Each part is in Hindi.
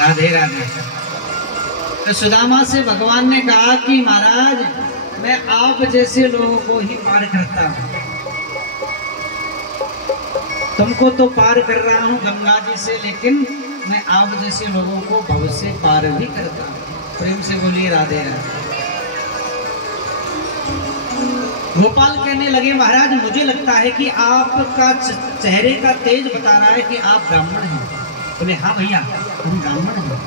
राधे राधे। तो सुदामा से भगवान ने कहा कि महाराज मैं आप जैसे लोगों को ही पार करता हूँ, तुमको तो पार कर रहा हूँ गंगा जी से, लेकिन मैं आप जैसे लोगों को भव से पार भी करता हूँ। प्रेम से बोलिए राधे राधे। गोपाल कहने लगे महाराज मुझे लगता है कि आपका चेहरे का तेज बता रहा है कि आप ब्राह्मण हैं। बोले हाँ भैया हम ब्राह्मण हैं।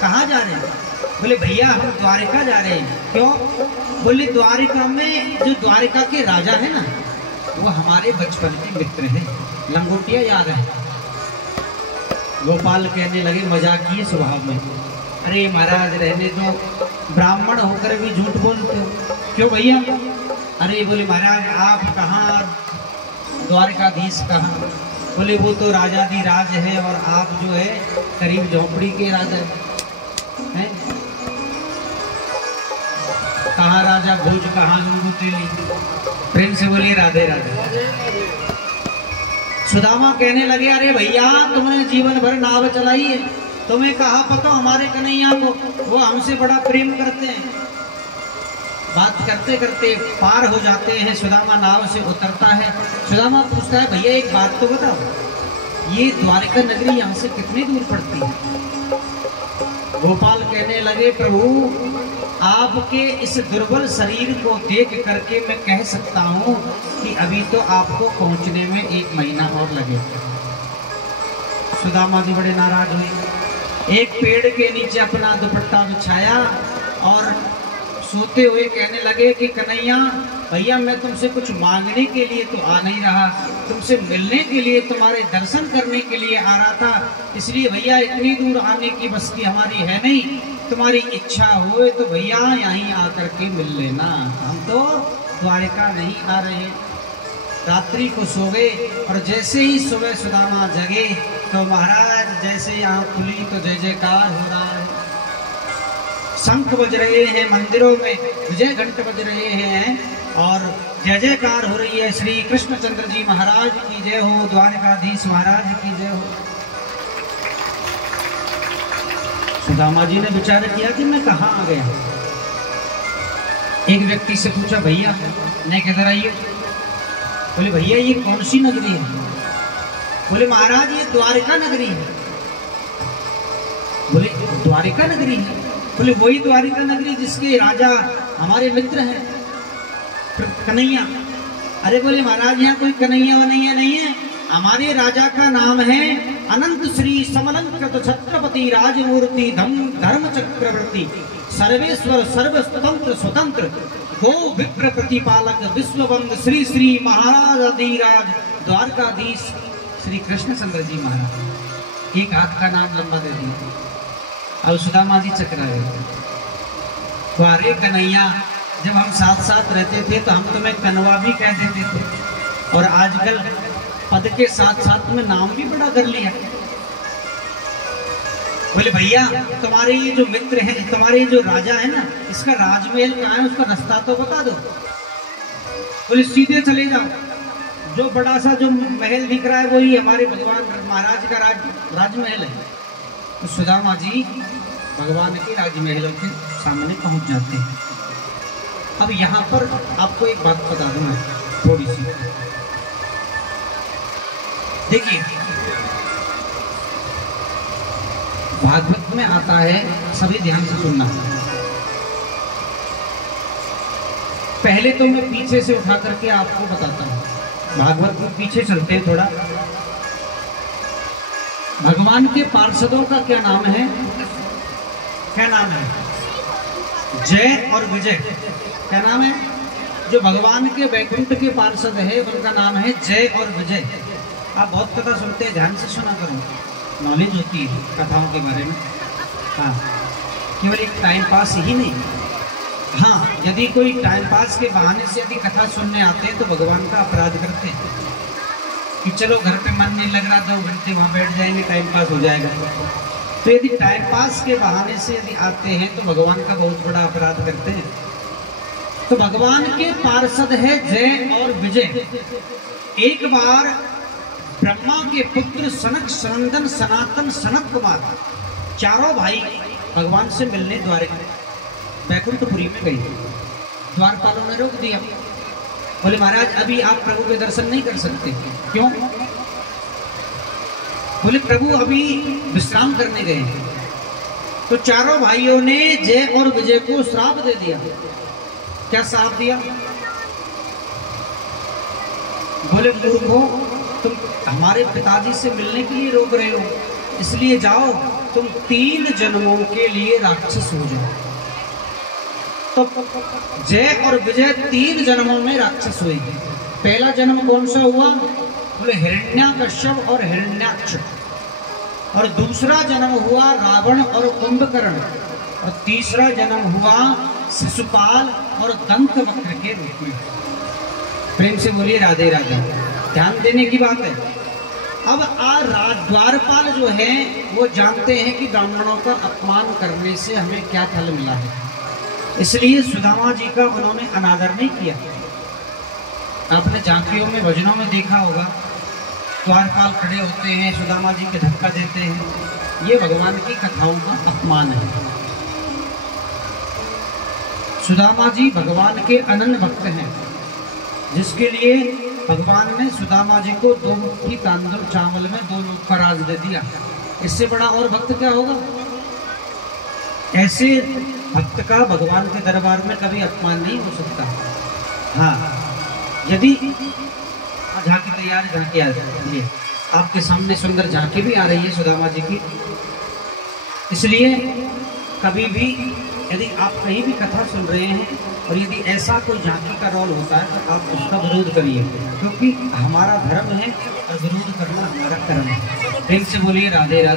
कहाँ जा रहे हैं? बोले भैया हम द्वारिका जा रहे हैं। क्यों? बोले द्वारिका में जो द्वारिका के राजा है ना वो हमारे बचपन के मित्र हैं, लंगोटिया याद है। गोपाल कहने लगे मजाकिये स्वभाव में, अरे महाराज रहने दो, ब्राह्मण होकर भी झूठ बोलते हो। क्यों भैया? अरे बोले महाराज आप कहाँ, द्वारकाधीश कहाँ? बोले वो तो राजाधिराज है और आप जो है करीब झोपड़ी के राजा हैं। कहाँ राजा भोज कहाँ लंगोटेली। प्रेम से बोलिए राधे राधे। सुदामा कहने लगे अरे भैया तुमने जीवन भर नाव चलाई है, तुम्हें कहा पता हमारे कन्हैया को, वो हमसे बड़ा प्रेम करते हैं। बात करते करते पार हो जाते हैं, सुदामा नाव से उतरता है। सुदामा पूछता है भैया एक बात तो बताओ, ये द्वारिका नगरी यहाँ से कितनी दूर पड़ती है? गोपाल कहने लगे प्रभु आपके इस दुर्बल शरीर को देख करके मैं कह सकता हूँ कि अभी तो आपको पहुँचने में 1 महीना और लगेगा। सुदामा जी बड़े नाराज हुए, एक पेड़ के नीचे अपना दुपट्टा बिछाया और सोते हुए कहने लगे कि कन्हैया भैया मैं तुमसे कुछ मांगने के लिए तो आ नहीं रहा, तुमसे मिलने के लिए, तुम्हारे दर्शन करने के लिए आ रहा था। इसलिए भैया इतनी दूर आने की बस की हमारी है नहीं, तुम्हारी इच्छा हो तो भैया यहीं आकर के मिल लेना। हम तो द्वारिका नहीं आ रहे। रात्रि को सो गए और जैसे ही सुबह सुदामा जगे तो महाराज जैसे यहाँ खुली तो जय जयकार हो रहा है, शंख बज रहे हैं, मंदिरों में विजय घंट बज रहे हैं और जय जयकार हो रही है। श्री कृष्णचंद्र जी महाराज की जय हो, द्वारकाधीश महाराज की जय हो। सुदामा जी ने विचार किया कि मैं कहाँ आ गया। एक व्यक्ति से पूछा भैया मैं किधर आइए? बोले भैया ये कौन सी नगरी है? बोले महाराज ये द्वारिका नगरी है। बोले द्वारिका नगरी है? बोले वही द्वारिका नगरी जिसके राजा हमारे मित्र हैं कन्हैया। अरे बोले महाराज यहाँ कोई कन्हैया वनैया नहीं है, हमारे राजा का नाम है अनंत श्री समलंकृत छत्रपति राजमूर्ति धर्म चक्रवर्ती सर्वेश्वर सर्वतंत्र स्वतंत्र गो विप्र प्रतिपालक विश्वबंद श्री श्री महाराज अधिराज द्वारकाधीश श्री कृष्णचंद्र जी महाराज। एक हाथ का नाम लंबा दे दिया। अब सुदामा जी चकराए, अरे कन्हैया जब हम साथ साथ रहते थे तो हम तुम्हें कनवा भी कह देते थे और आजकल पद के साथ साथ में नाम भी बड़ा कर लिया। बोले भैया तुम्हारे ये जो मित्र हैं, तुम्हारे जो राजा है ना, इसका राजमहल कहाँ है, उसका रास्ता तो बता दो। बोले सीधे चले जाओ, जो बड़ा सा जो महल दिख रहा है वही हमारे भगवान महाराज का राजमहल है। तो सुदामा जी भगवान के राजमहलों के सामने पहुंच जाते हैं। अब यहाँ पर आपको एक बात बता दूं मैं थोड़ी सी, देखिए भागवत में आता है, सभी ध्यान से सुनना। पहले तो मैं पीछे से उठा करके आपको बताता हूँ, भागवत में पीछे चलते हैं थोड़ा। भगवान के पार्षदों का क्या नाम है? क्या नाम है? जय और विजय। क्या नाम है? जो भगवान के वैकुंठ के पार्षद है उनका नाम है जय और विजय। आप बहुत कथा सुनते हैं, ध्यान से सुना करो, नॉलेज होती है कथाओं के बारे में। हाँ, केवल एक टाइम पास ही नहीं। हाँ, यदि कोई टाइम पास के बहाने से यदि कथा सुनने आते हैं तो भगवान का अपराध करते हैं कि चलो घर पे मन नहीं लग रहा, 2 घंटे वहाँ बैठ जाएंगे, टाइम पास हो जाएगा। तो यदि टाइम पास के बहाने से यदि आते हैं तो भगवान का बहुत बड़ा अपराध करते हैं। तो भगवान के पार्षद है जय और विजय। एक बार ब्रह्मा के पुत्र सनक सनंदन सनातन सनत कुमार चारों भाई भगवान से मिलने बैकुंठपुरी में गए। द्वारपालों ने रोक दिया, बोले महाराज अभी आप प्रभु के दर्शन नहीं कर सकते। क्यों? बोले प्रभु अभी विश्राम करने गए। तो चारों भाइयों ने जय और विजय को श्राप दे दिया। क्या श्राप दिया? बोले मूर्खों, तुम हमारे पिताजी से मिलने के लिए रोक रहे हो, इसलिए जाओ तुम 3 जन्मों के लिए राक्षस हो जाओ। तो जय और विजय 3 जन्मों में राक्षस हुए। पहला जन्म कौन सा हुआ? बोले हिरण्याकश्यप और हिरण्याक्ष। और दूसरा जन्म हुआ रावण और कुंभकर्ण। और तीसरा जन्म हुआ शिशुपाल और दंतवक्र के रूप में। प्रेम से बोलिए राधे राधे। ध्यान देने की बात है। अब द्वारपाल जो है वो जानते हैं कि ब्राह्मणों का अपमान करने से हमें क्या फल मिला है, इसलिए सुदामा जी का उन्होंने अनादर नहीं किया। आपने झांकियों में भजनों में देखा होगा, द्वारपाल खड़े होते हैं, सुदामा जी के धक्का देते हैं। ये भगवान की कथाओं का अपमान है। सुदामा जी भगवान के अनन्य भक्त हैं, जिसके लिए भगवान ने सुदामा जी को 2 मुट्ठी तांदुल चावल में 2 लोग का राज दे दिया। इससे बड़ा और भक्त क्या होगा? ऐसे भक्त का भगवान के दरबार में कभी अपमान नहीं हो सकता। हाँ, यदि झांकी तैयार, झांकी आ रही है आपके सामने, सुंदर झांकी भी आ रही है सुदामा जी की। इसलिए कभी भी यदि आप कहीं भी कथा सुन रहे हैं और यदि ऐसा कोई झांकी का रोल होता है तो आप उसका विरोध करिए, क्योंकि हमारा धर्म है और विरोध करना हमारा कर्म है। प्रेम से बोलिए राधे राधे।